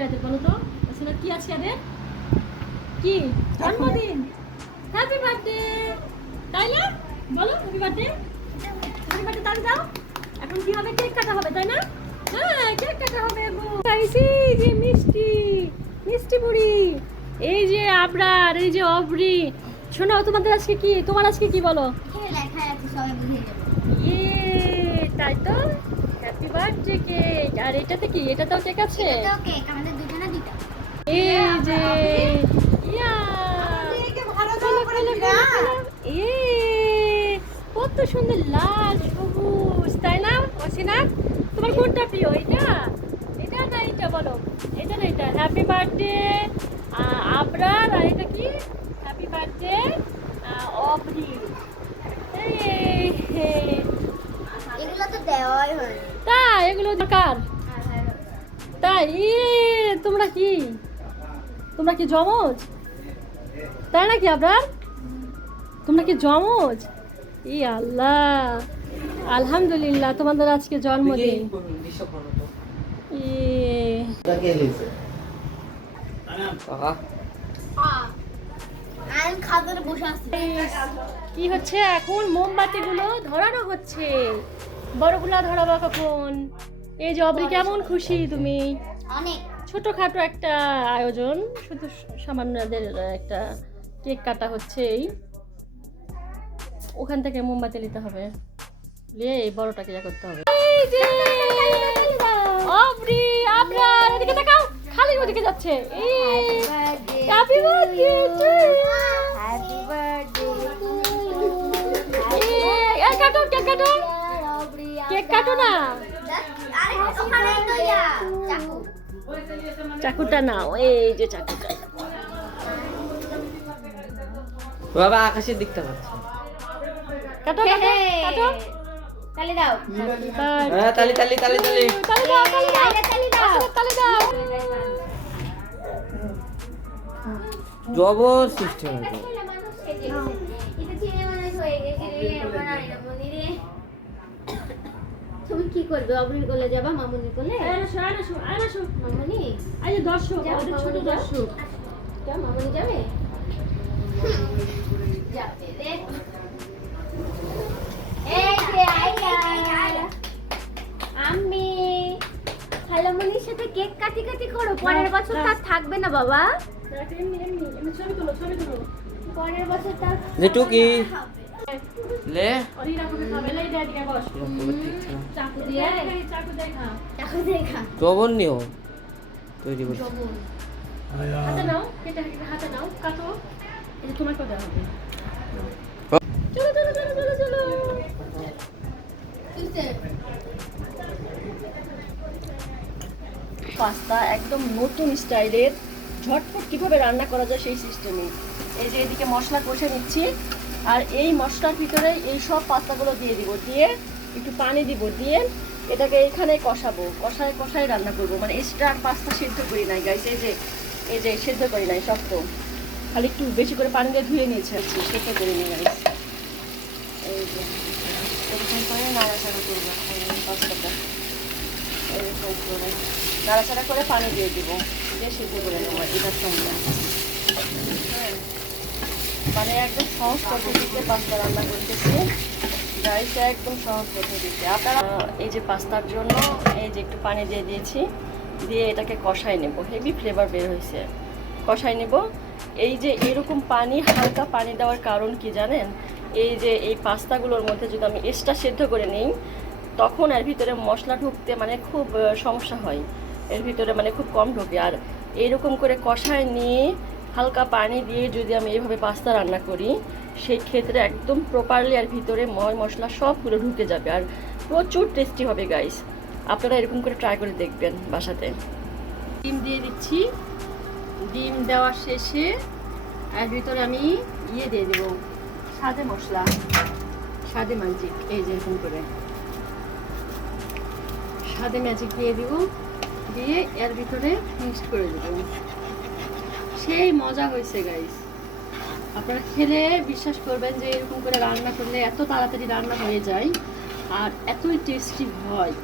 হবে এদের বলো তো? আসলে কি আছে এদের? কি জন্মদিন? হ্যাপি বার্থডে, তাই না? বলো হ্যাপি বার্থডে, হ্যাপি বার্থডে তাহলে দাও। এখন কি হবে? কেক কাটা হবে, তাই না? হ্যাঁ, কেক কাটা হবে গো। গাইছি যে মিষ্টি মিষ্টি বুড়ি, এই যে আবরার, এই যে অবরি। শোনো, তোমাদের আজকে কি, তোমার আজকে কি বলো? লেখা আছে সবাই বুঝিয়ে দেবো। তাই তো, হ্যাপি বার্থডে কেক। আর এটাতে কি, এটাতেও কেক আছে? এটাও কেক, আমাদের দুজনে দুটো। এই যে ইয়া, খোলো, খোলো, খোলো, খোলো। কত সুন্দর লাল সবুজ, তাই না অসিনা? তোমার কোনটা প্রিয়, এটা এটা না এটা? বলো এটা না এটা? হ্যাপি বার্থডে আবরার, আর এটা কি? হ্যাপি বার্থডে অবরি। এগুলো তো দেওয়াই হয়। তাই এগুলো কার? তাই তোমরা কি, তোমরা কি জমজ? তাই নাকি আবরার? তোমরা কি জমজ? ই আল্লাহ, আলহামদুলিল্লাহ, তোমাদের আজকে জন্মদিন। কি হচ্ছে এখন? মোমবাতিগুলো ধরানো হচ্ছে। বড়গুলা ধরাবা কখন? এই যে অবরি, কেমন খুশি তুমি? অনেক ছোটখাটো একটা আয়োজন, শুধু সামান্যদের একটা কেক কাটা হচ্ছে। এই ওখান থেকে মোমবাতি নিতে হবে, নিয়ে এই বড়টাকে ইয়া করতে হবে। এই যে অবরি, আবরার, এদিকে তাকাও, খালি ওদিকে যাচ্ছে। Happy birthday to you, happy birthday. এই কাটো, কেক কাটো, কেক কাটো না, আরে ওখানেই তো ইয়া চাকু। চাকুটা নাও, এই যে চাকুটা। বাবা আকাশের দিকটা পাচ্ছে। কাটো কাটো কাটো, তালি দাও। হ্যাঁ, তালি তালি তালি তালি। তালি দাও, তালি দাও, তালি দাও। আসলে তালি দাও। জবর সিস্টেম আছে। মানুষ সেজে গেছে। এটা ছেলে মানুষ হয়ে গেছে রে আমার নাইরামণি রে। তুমি কি করবে? অবনীর কোলে যাবা, মামুনির কোলে? মামুনি এই যে দর্শক, আমাদের ছোট দর্শক। যা, মামুনি যাবে? যাবে রে। এই যে আইয়া আমি খালামণির সাথে কেক কাটি কাটি করো। পরের বছর তার থাকবে না বাবা। এমনি এমনি এমনি ছবি তুলো, ছবি তুলো। পরের বছর তার যেটু কি লে অরিরা করে খাবে, লাই দে দিকে বস। চাকু দিয়ে, চাকু দিয়ে খা। দেখো দেখা জবর নিও তৈরি করছি। হাতে নাও, কেটে হাতে নাও, কাটো। এই তোমাকে দেওয়া হবে। চলো চলো চলো চলো চলো। পাস্তা একদম নতুন স্টাইলের, ঝটপট কিভাবে রান্না করা যায় সেই সিস্টেমে। এই যে এদিকে মশলা কষে নিচ্ছি, আর এই মশলার ভিতরে এই সব পাস্তাগুলো দিয়ে দিব, দিয়ে একটু পানি দিব, দিয়ে এটাকে এইখানে কষাবো, কষায় কষায় রান্না করবো। মানে এক্সট্রা পাস্তা সেদ্ধ করি নাই গাইস, এই যে সেদ্ধ করি নাই, শক্ত, খালি একটু বেশি করে পানি দিয়ে ধুয়ে নিয়েছে, সেদ্ধ করি নি গাইস। এই যে এরকম করে নাড়াচাড়া করবো পাস্তাটা, এরকম করে নাড়াচাড়া করে পানি দিয়ে দিব, দিয়ে সিদ্ধ করে নেবো এটার সঙ্গে। মানে একদম সহজ পদ্ধতিতে পাস্তা রান্না করতেছি গাইস, একদম সহজ পদ্ধতিতে। আপনারা এই যে পাস্তার জন্য এই যে একটু পানি দিয়ে দিয়েছি, দিয়ে এটাকে কষাই নেব। হেভি ফ্লেভার বের হয়েছে, কষাই নেব। এই যে এরকম পানি, হালকা পানি দেওয়ার কারণ কি জানেন? এই যে এই পাস্তাগুলোর মধ্যে যদি আমি এক্সট্রা সেদ্ধ করে নিই, তখন এর ভিতরে মশলা ঢুকতে মানে খুব সমস্যা হয়, এর ভিতরে মানে খুব কম ঢোকে। আর এইরকম করে কষায় নিয়ে হালকা পানি দিয়ে যদি আমি এইভাবে পাস্তা রান্না করি, সেই ক্ষেত্রে একদম প্রপারলি এর ভিতরে মশলা সবগুলো ঢুকে যাবে, আর প্রচুর টেস্টি হবে গাইস। আপনারা এরকম করে ট্রাই করে দেখবেন বাসাতে। ডিম দিয়ে দিচ্ছি, ডিম দেওয়ার শেষে এর ভিতরে আমি ইয়ে দিয়ে দেবো, সাদে মশলা, সাদে ম্যাজিক, এই যে এরকম করে সাদে ম্যাজিক দিয়ে দিব, দিয়ে এর ভিতরে মিক্সড করে দেব। সেই মজা হয়েছে গাইস, আপনারা খেলে বিশ্বাস করবেন যে এরকম করে রান্না করলে এত তাড়াতাড়ি রান্না হয়ে যায় আর এতই টেস্টি হয়।